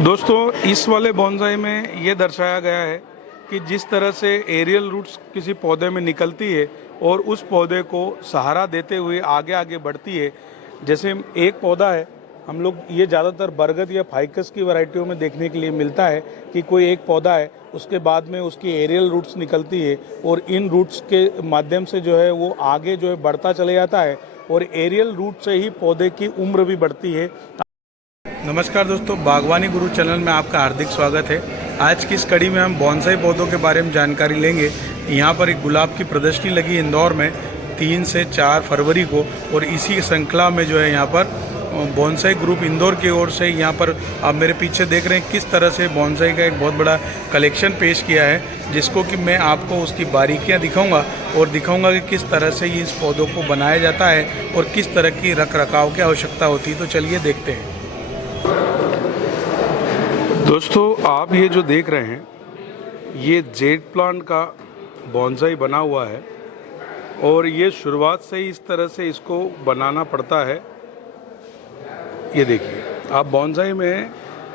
दोस्तों, इस वाले बोनसाई में ये दर्शाया गया है कि जिस तरह से एरियल रूट्स किसी पौधे में निकलती है और उस पौधे को सहारा देते हुए आगे आगे बढ़ती है। जैसे एक पौधा है, हम लोग ये ज़्यादातर बरगद या फाइकस की वैरायटियों में देखने के लिए मिलता है कि कोई एक पौधा है, उसके बाद में उसकी एरियल रूट्स निकलती है और इन रूट्स के माध्यम से जो है वो आगे जो है बढ़ता चले जाता है और एरियल रूट से ही पौधे की उम्र भी बढ़ती है। नमस्कार दोस्तों, बागवानी गुरु चैनल में आपका हार्दिक स्वागत है। आज की इस कड़ी में हम बोनसाई पौधों के बारे में जानकारी लेंगे। यहाँ पर एक गुलाब की प्रदर्शनी लगी इंदौर में 3 से 4 फरवरी को, और इसी श्रृंखला में जो है यहाँ पर बोनसाई ग्रुप इंदौर की ओर से यहाँ पर आप मेरे पीछे देख रहे हैं किस तरह से बोनसाई का एक बहुत बड़ा कलेक्शन पेश किया है, जिसको कि मैं आपको उसकी बारीकियाँ दिखाऊंगा और दिखाऊंगा कि किस तरह से इस पौधों को बनाया जाता है और किस तरह की रख रखाव की आवश्यकता होती है। तो चलिए देखते हैं। दोस्तों, आप ये जो देख रहे हैं ये जेड प्लांट का बोनसाई बना हुआ है और ये शुरुआत से ही इस तरह से इसको बनाना पड़ता है। ये देखिए, आप बोनसाई में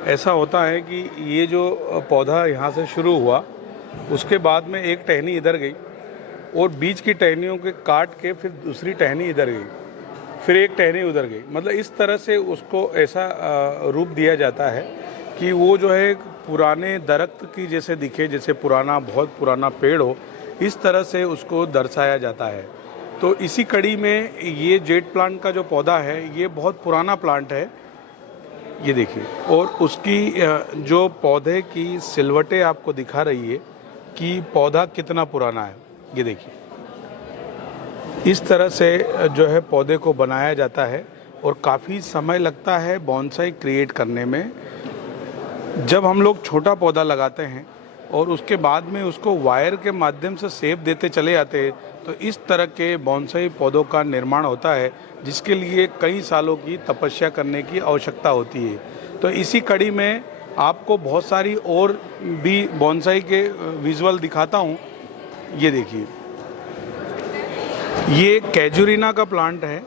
ऐसा होता है कि ये जो पौधा यहाँ से शुरू हुआ, उसके बाद में एक टहनी इधर गई और बीच की टहनियों के काट के फिर दूसरी टहनी इधर गई, फिर एक टहनी उधर गई। मतलब इस तरह से उसको ऐसा रूप दिया जाता है कि वो जो है पुराने दरख्त की जैसे दिखे, जैसे पुराना बहुत पुराना पेड़ हो, इस तरह से उसको दर्शाया जाता है। तो इसी कड़ी में ये जेड प्लांट का जो पौधा है ये बहुत पुराना प्लांट है, ये देखिए। और उसकी जो पौधे की सिलवटें आपको दिखा रही है कि पौधा कितना पुराना है। ये देखिए, इस तरह से जो है पौधे को बनाया जाता है और काफ़ी समय लगता है बोनसाई क्रिएट करने में। जब हम लोग छोटा पौधा लगाते हैं और उसके बाद में उसको वायर के माध्यम से शेप देते चले जाते हैं, तो इस तरह के बोनसाई पौधों का निर्माण होता है, जिसके लिए कई सालों की तपस्या करने की आवश्यकता होती है। तो इसी कड़ी में आपको बहुत सारी और भी बोनसाई के विजुअल दिखाता हूँ। ये देखिए, ये कैजुरीना का प्लांट है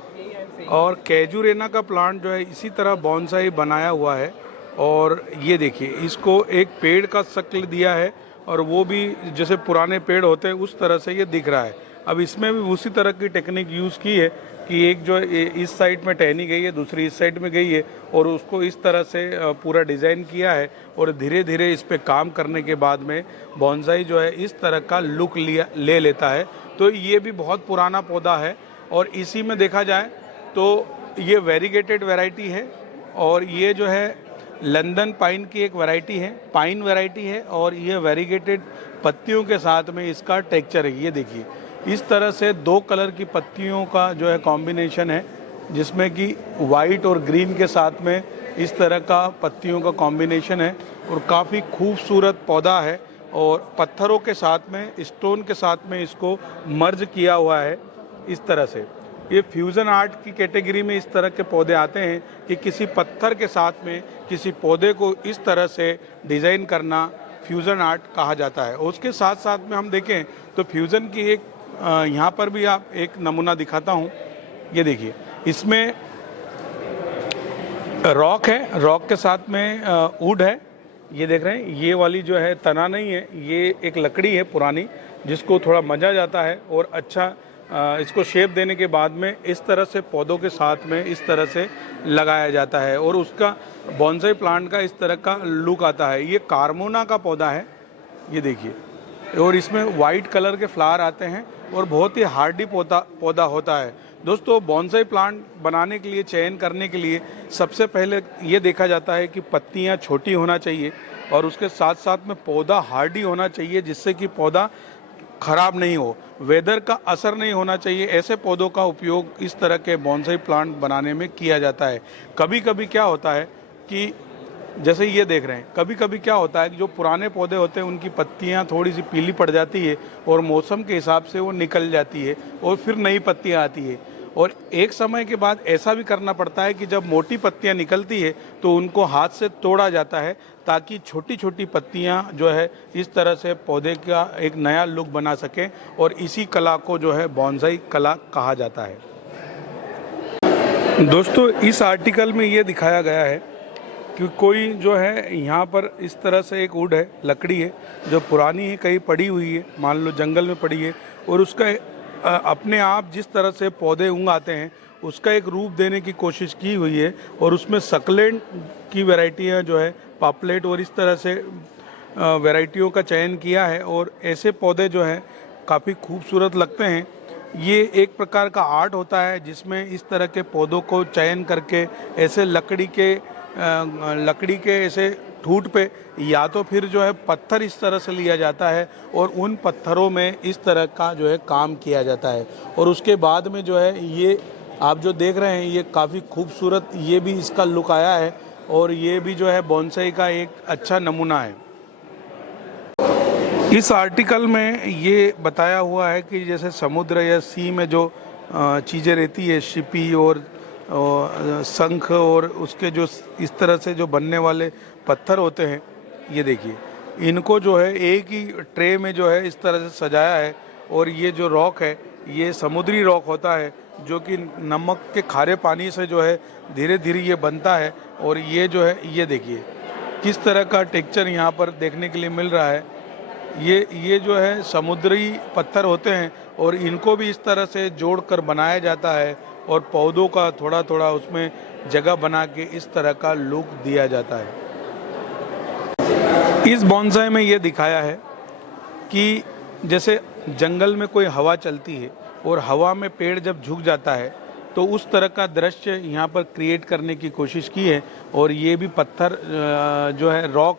और कैजुरीना का प्लांट जो है इसी तरह बोनसाई बनाया हुआ है। और ये देखिए, इसको एक पेड़ का शक्ल दिया है और वो भी जैसे पुराने पेड़ होते हैं उस तरह से ये दिख रहा है। अब इसमें भी उसी तरह की टेक्निक यूज़ की है कि एक जो इस साइड में टहनी गई है, दूसरी इस साइड में गई है, और उसको इस तरह से पूरा डिज़ाइन किया है। और धीरे धीरे इस पे काम करने के बाद में बोनसाई जो है इस तरह का लुक ले लेता है। तो ये भी बहुत पुराना पौधा है और इसी में देखा जाए तो ये वेरीगेटेड वैरायटी है और ये जो है लंदन पाइन की एक वैरायटी है, पाइन वैरायटी है, और ये वेरीगेटेड पत्तियों के साथ में इसका टेक्सचर है। ये देखिए, इस तरह से 2 कलर की पत्तियों का जो है कॉम्बिनेशन है, जिसमें कि वाइट और ग्रीन के साथ में इस तरह का पत्तियों का कॉम्बिनेशन है और काफ़ी खूबसूरत पौधा है। और पत्थरों के साथ में, स्टोन के साथ में इसको मर्ज किया हुआ है इस तरह से। ये फ्यूज़न आर्ट की कैटेगरी में इस तरह के पौधे आते हैं कि किसी पत्थर के साथ में किसी पौधे को इस तरह से डिज़ाइन करना फ्यूज़न आर्ट कहा जाता है। उसके साथ साथ में हम देखें तो फ्यूज़न की एक यहाँ पर भी आप एक नमूना दिखाता हूँ। ये देखिए, इसमें रॉक है, रॉक के साथ में वुड है। ये देख रहे हैं, ये वाली जो है तना नहीं है, ये एक लकड़ी है पुरानी, जिसको थोड़ा मजा जाता है और अच्छा इसको शेप देने के बाद में इस तरह से पौधों के साथ में इस तरह से लगाया जाता है और उसका बोनसाई प्लांट का इस तरह का लुक आता है। ये कार्मोना का पौधा है, ये देखिए, और इसमें वाइट कलर के फ्लावर आते हैं और बहुत ही हार्डी पौधा होता है। दोस्तों, बोनसाई प्लांट बनाने के लिए, चयन करने के लिए सबसे पहले ये देखा जाता है कि पत्तियाँ छोटी होना चाहिए और उसके साथ साथ में पौधा हार्डी होना चाहिए, जिससे कि पौधा खराब नहीं हो, वेदर का असर नहीं होना चाहिए। ऐसे पौधों का उपयोग इस तरह के बोनसाई प्लांट बनाने में किया जाता है। कभी कभी क्या होता है कि जैसे ये देख रहे हैं, कभी कभी क्या होता है कि जो पुराने पौधे होते हैं उनकी पत्तियां थोड़ी सी पीली पड़ जाती है और मौसम के हिसाब से वो निकल जाती है और फिर नई पत्तियां आती है। और एक समय के बाद ऐसा भी करना पड़ता है कि जब मोटी पत्तियां निकलती है तो उनको हाथ से तोड़ा जाता है, ताकि छोटी छोटी पत्तियां जो है इस तरह से पौधे का एक नया लुक बना सकें। और इसी कला को जो है बोनसाई कला कहा जाता है। दोस्तों, इस आर्टिकल में ये दिखाया गया है कि कोई जो है यहाँ पर इस तरह से एक वुड है, लकड़ी है जो पुरानी है, कहीं पड़ी हुई है, मान लो जंगल में पड़ी है, और उसका अपने आप जिस तरह से पौधे उग आते हैं उसका एक रूप देने की कोशिश की हुई है। और उसमें सकलेंट की वैरायटियाँ जो है, पापलेट और इस तरह से वैरायटियों का चयन किया है। और ऐसे पौधे जो हैं काफ़ी खूबसूरत लगते हैं। ये एक प्रकार का आर्ट होता है जिसमें इस तरह के पौधों को चयन करके ऐसे लकड़ी के ऐसे ठूट पे या तो फिर जो है पत्थर इस तरह से लिया जाता है और उन पत्थरों में इस तरह का जो है काम किया जाता है। और उसके बाद में जो है ये आप जो देख रहे हैं ये काफ़ी खूबसूरत ये भी इसका लुक आया है। और ये भी जो है बोनसाई का एक अच्छा नमूना है। इस आर्टिकल में ये बताया हुआ है कि जैसे समुद्र या सी में जो चीज़ें रहती है, शिपी और शंख और उसके जो इस तरह से जो बनने वाले पत्थर होते हैं, ये देखिए इनको जो है एक ही ट्रे में जो है इस तरह से सजाया है। और ये जो रॉक है ये समुद्री रॉक होता है जो कि नमक के खारे पानी से जो है धीरे धीरे ये बनता है। और ये जो है ये देखिए किस तरह का टेक्सचर यहाँ पर देखने के लिए मिल रहा है। ये जो है समुद्री पत्थर होते हैं और इनको भी इस तरह से जोड़कर बनाया जाता है और पौधों का थोड़ा थोड़ा उसमें जगह बना के इस तरह का लुक दिया जाता है। इस बोनसाई में ये दिखाया है कि जैसे जंगल में कोई हवा चलती है और हवा में पेड़ जब झुक जाता है तो उस तरह का दृश्य यहाँ पर क्रिएट करने की कोशिश की है। और ये भी पत्थर जो है रॉक,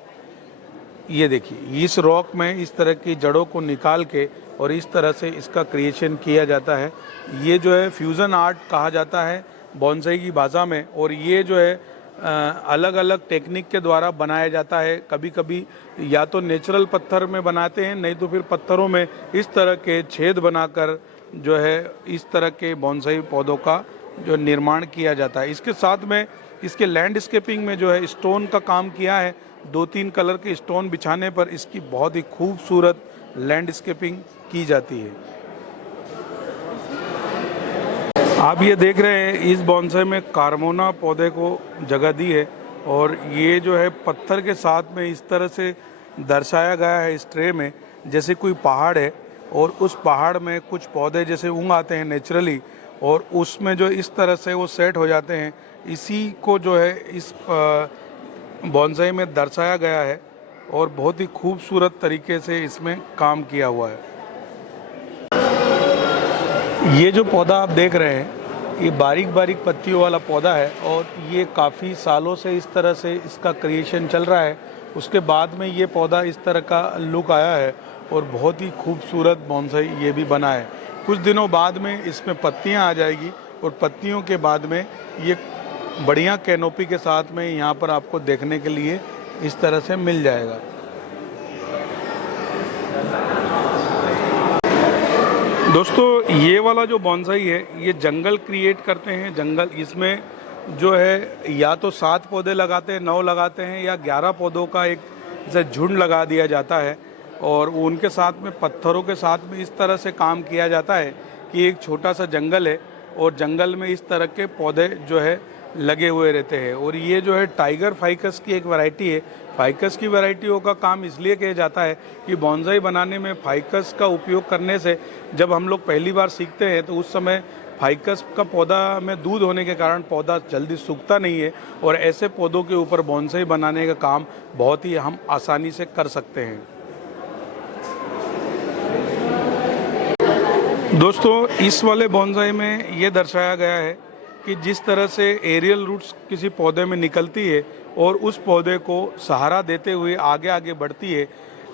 ये देखिए इस रॉक में इस तरह की जड़ों को निकाल के और इस तरह से इसका क्रिएशन किया जाता है। ये जो है फ्यूज़न आर्ट कहा जाता है बोनसाई की भाषा में। और ये जो है अलग अलग टेक्निक के द्वारा बनाया जाता है। कभी कभी या तो नेचुरल पत्थर में बनाते हैं, नहीं तो फिर पत्थरों में इस तरह के छेद बनाकर जो है इस तरह के बोनसाई पौधों का जो निर्माण किया जाता है। इसके साथ में इसके लैंडस्केपिंग में जो है स्टोन का काम किया है। 2-3 कलर के स्टोन बिछाने पर इसकी बहुत ही खूबसूरत लैंडस्केपिंग की जाती है। आप ये देख रहे हैं इस बोनसाई में कार्मोना पौधे को जगह दी है और ये जो है पत्थर के साथ में इस तरह से दर्शाया गया है इस ट्रे में, जैसे कोई पहाड़ है और उस पहाड़ में कुछ पौधे जैसे उग आते हैं नेचुरली और उसमें जो इस तरह से वो सेट हो जाते हैं। इसी को जो है इस बोनसाई में दर्शाया गया है और बहुत ही खूबसूरत तरीके से इसमें काम किया हुआ है। ये जो पौधा आप देख रहे हैं ये बारीक बारीक पत्तियों वाला पौधा है और ये काफ़ी सालों से इस तरह से इसका क्रिएशन चल रहा है। उसके बाद में ये पौधा इस तरह का लुक आया है और बहुत ही खूबसूरत बोनसाई ये भी बना है। कुछ दिनों बाद में इसमें पत्तियां आ जाएगी और पत्तियों के बाद में ये बढ़िया कैनोपी के साथ में यहाँ पर आपको देखने के लिए इस तरह से मिल जाएगा। दोस्तों ये वाला जो बोनसाई है ये जंगल क्रिएट करते हैं। जंगल इसमें जो है या तो 7 पौधे लगाते हैं, 9 लगाते हैं या 11 पौधों का एक जैसे झुंड लगा दिया जाता है और उनके साथ में पत्थरों के साथ में इस तरह से काम किया जाता है कि एक छोटा सा जंगल है और जंगल में इस तरह के पौधे जो है लगे हुए रहते हैं। और ये जो है टाइगर फाइकस की एक वैरायटी है। फाइकस की वैरायटियों का काम इसलिए किया जाता है कि बोनसाई बनाने में फाइकस का उपयोग करने से जब हम लोग पहली बार सीखते हैं तो उस समय फाइकस का पौधा में दूध होने के कारण पौधा जल्दी सूखता नहीं है और ऐसे पौधों के ऊपर बोनसाई बनाने का काम बहुत ही हम आसानी से कर सकते हैं। दोस्तों इस वाले बोनसाई में ये दर्शाया गया है कि जिस तरह से एरियल रूट्स किसी पौधे में निकलती है और उस पौधे को सहारा देते हुए आगे आगे बढ़ती है।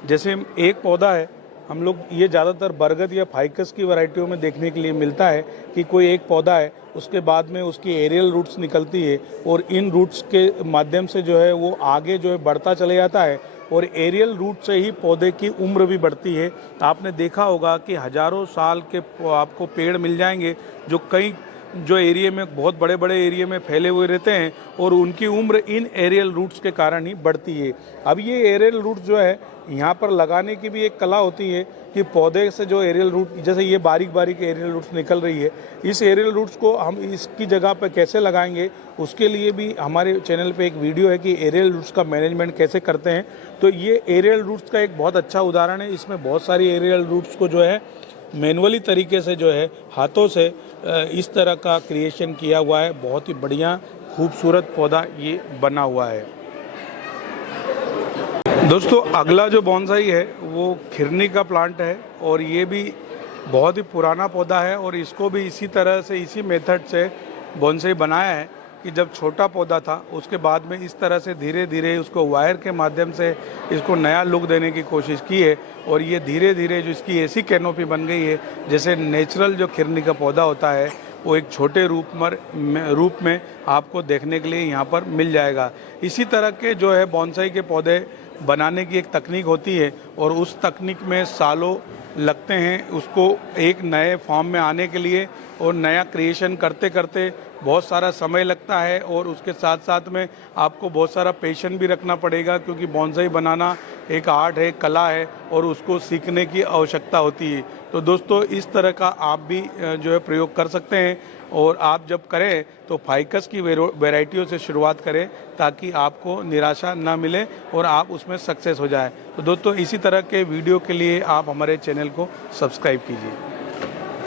जैसे एक पौधा है, हम लोग ये ज़्यादातर बरगद या फाइकस की वैरायटियों में देखने के लिए मिलता है कि कोई एक पौधा है उसके बाद में उसकी एरियल रूट्स निकलती है और इन रूट्स के माध्यम से जो है वो आगे जो है बढ़ता चले जाता है और एरियल रूट से ही पौधे की उम्र भी बढ़ती है। आपने देखा होगा कि हज़ारों साल के आपको पेड़ मिल जाएंगे जो कई जो एरिया में बहुत बड़े बड़े एरिया में फैले हुए रहते हैं और उनकी उम्र इन एरियल रूट्स के कारण ही बढ़ती है। अब ये एरियल रूट्स जो है यहाँ पर लगाने की भी एक कला होती है कि पौधे से जो एरियल रूट, जैसे ये बारीक बारीक एरियल रूट्स निकल रही है, इस एरियल रूट्स को हम इसकी जगह पर कैसे लगाएंगे, उसके लिए भी हमारे चैनल पे एक वीडियो है कि एरियल रूट्स का मैनेजमेंट कैसे करते हैं। तो ये एरियल रूट्स का एक बहुत अच्छा उदाहरण है। इसमें बहुत सारी एरियल रूट्स को जो है मैनुअली तरीके से जो है हाथों से इस तरह का क्रिएशन किया हुआ है। बहुत ही बढ़िया खूबसूरत पौधा ये बना हुआ है। दोस्तों अगला जो बॉन्साई है वो खिरनी का प्लांट है और ये भी बहुत ही पुराना पौधा है और इसको भी इसी तरह से, इसी मेथड से बॉन्साई बनाया है कि जब छोटा पौधा था उसके बाद में इस तरह से धीरे धीरे उसको वायर के माध्यम से इसको नया लुक देने की कोशिश की है और ये धीरे धीरे जो इसकी ऐसी कैनोपी बन गई है जैसे नेचुरल जो खिरनी का पौधा होता है वो एक छोटे रूप में आपको देखने के लिए यहाँ पर मिल जाएगा। इसी तरह के जो है बॉन्साई के पौधे बनाने की एक तकनीक होती है और उस तकनीक में सालों लगते हैं उसको एक नए फॉर्म में आने के लिए, और नया क्रिएशन करते करते बहुत सारा समय लगता है और उसके साथ साथ में आपको बहुत सारा पेशेंस भी रखना पड़ेगा क्योंकि बॉन्साई बनाना एक आर्ट है, कला है और उसको सीखने की आवश्यकता होती है। तो दोस्तों इस तरह का आप भी जो है प्रयोग कर सकते हैं और आप जब करें तो फाइकस की वैरायटियों से शुरुआत करें ताकि आपको निराशा ना मिले और आप उसमें सक्सेस हो जाए। तो दोस्तों इसी तरह के वीडियो के लिए आप हमारे चैनल को सब्सक्राइब कीजिए।